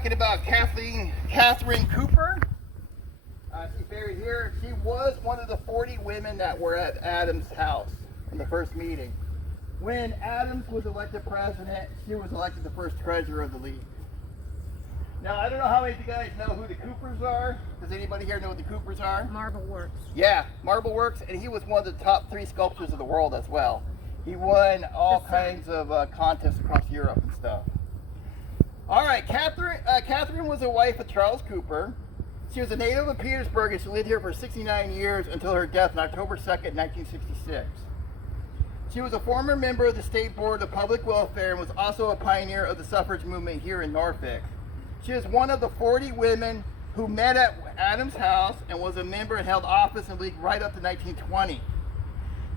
talking about Catherine Cooper. She's buried here. She was one of the 40 women that were at Adams' house in the first meeting. When Adams was elected president, she was elected the first treasurer of the league. Now, I don't know how many of you guys know who the Coopers are. Does anybody here know what the Coopers are? Marble Works. Yeah, Marble Works, and he was one of the top 3 sculptors of the world as well. He won all kinds of contests across Europe and stuff. All right, Catherine was a wife of Charles Cooper. She was a native of Petersburg, and she lived here for 69 years until her death on October 2nd, 1966. She was a former member of the State Board of Public Welfare and was also a pioneer of the suffrage movement here in Norfolk. She is one of the 40 women who met at Adams' house and was a member and held office in the league right up to 1920.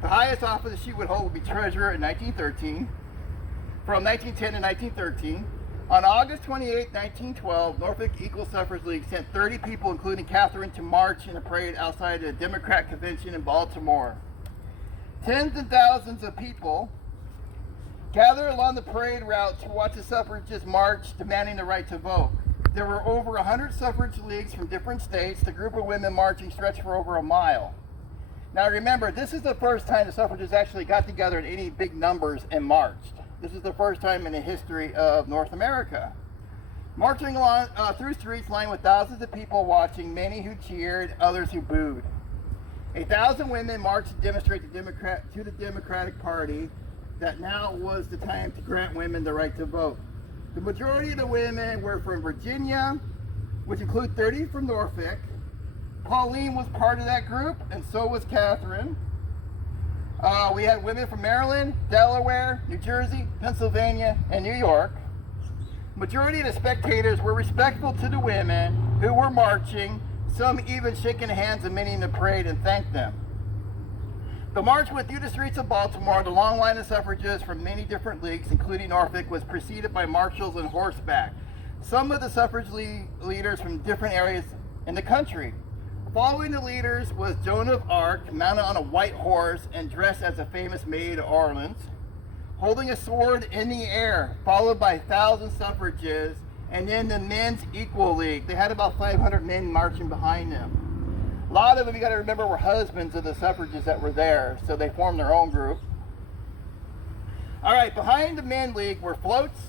The highest office she would hold would be treasurer in 1913. From 1910 to 1913. On August 28, 1912, Norfolk Equal Suffrage League sent 30 people, including Catherine, to march in a parade outside the Democrat Convention in Baltimore. Tens and thousands of people gathered along the parade route to watch the suffragists march, demanding the right to vote. There were over 100 suffrage leagues from different states. The group of women marching stretched for over a mile. Now remember, this is the first time the suffragists actually got together in any big numbers and marched. This is the first time in the history of North America. Marching along through streets lined with thousands of people watching, many who cheered, others who booed. 1,000 women marched to demonstrate to the Democratic Party that now was the time to grant women the right to vote. The majority of the women were from Virginia, which include 30 from Norfolk. Pauline was part of that group, and so was Catherine. We had women from Maryland, Delaware, New Jersey, Pennsylvania, and New York. Majority of the spectators were respectful to the women who were marching, some even shaking hands of many in the parade and thanked them. The march went through the streets of Baltimore. The long line of suffragists from many different leagues, including Norfolk, was preceded by marshals on horseback. Some of the suffrage leaders from different areas in the country. Following the leaders was Joan of Arc, mounted on a white horse and dressed as a famous Maid of Orleans, holding a sword in the air, followed by 1,000 suffragists, and then the Men's Equal League. They had about 500 men marching behind them. A lot of them, you got to remember, were husbands of the suffragists that were there, so they formed their own group. All right, behind the Men League were floats,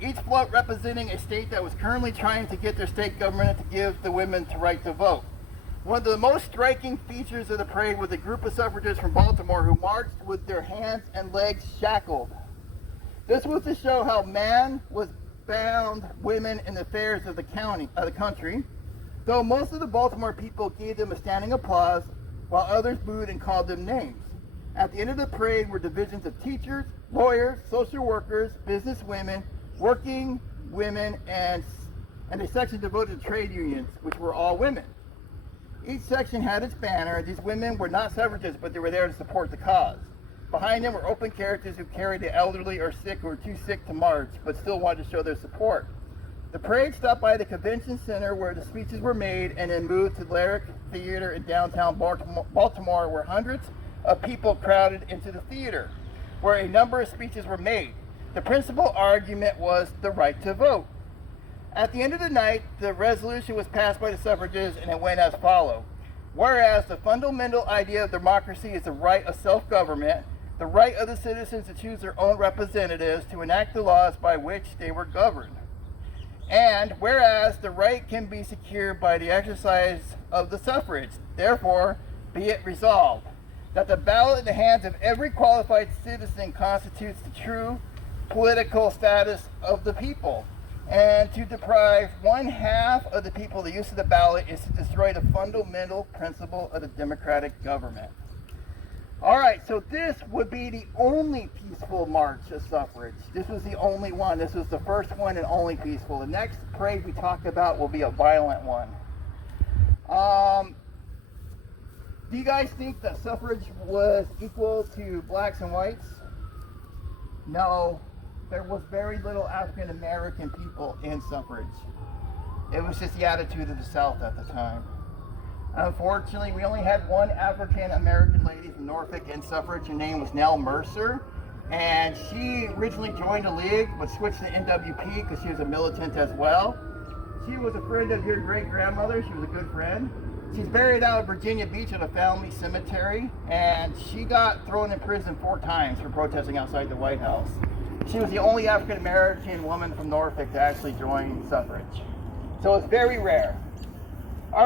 each float representing a state that was currently trying to get their state government to give the women the right to vote. One of the most striking features of the parade was a group of suffragists from Baltimore who marched with their hands and legs shackled. This was to show how man was bound women in the affairs of the country. Though most of the Baltimore people gave them a standing applause, while others booed and called them names. At the end of the parade were divisions of teachers, lawyers, social workers, business women, working women, and a section devoted to trade unions, which were all women. Each section had its banner. These women were not suffragists, but they were there to support the cause. Behind them were open carriages who carried the elderly or sick who were too sick to march, but still wanted to show their support. The parade stopped by the convention center where the speeches were made and then moved to the Lyric Theater in downtown Baltimore, where hundreds of people crowded into the theater, where a number of speeches were made. The principal argument was the right to vote. At the end of the night, the resolution was passed by the suffragists, and it went as follows. Whereas the fundamental idea of democracy is the right of self-government, the right of the citizens to choose their own representatives to enact the laws by which they were governed. And whereas the right can be secured by the exercise of the suffrage, therefore be it resolved that the ballot in the hands of every qualified citizen constitutes the true political status of the people. And to deprive one half of the people of the use of the ballot is to destroy the fundamental principle of the democratic government. All right, so this would be the only peaceful march of suffrage. This was the only one. This was the first one and only peaceful. The next parade we talk about will be a violent one. Do you guys think that suffrage was equal to blacks and whites? No. There was very little African American people in suffrage. It was just the attitude of the South at the time. Unfortunately, we only had one African American lady from Norfolk in suffrage. Her name was Nell Mercer, and she originally joined the League but switched to NWP because she was a militant as well. she was a friend of your great-grandmother. She was a good friend. She's buried out at Virginia Beach at a family cemetery, and she got thrown in prison 4 times for protesting outside the White House. She was the only African-American woman from Norfolk to actually join suffrage. So it's very rare.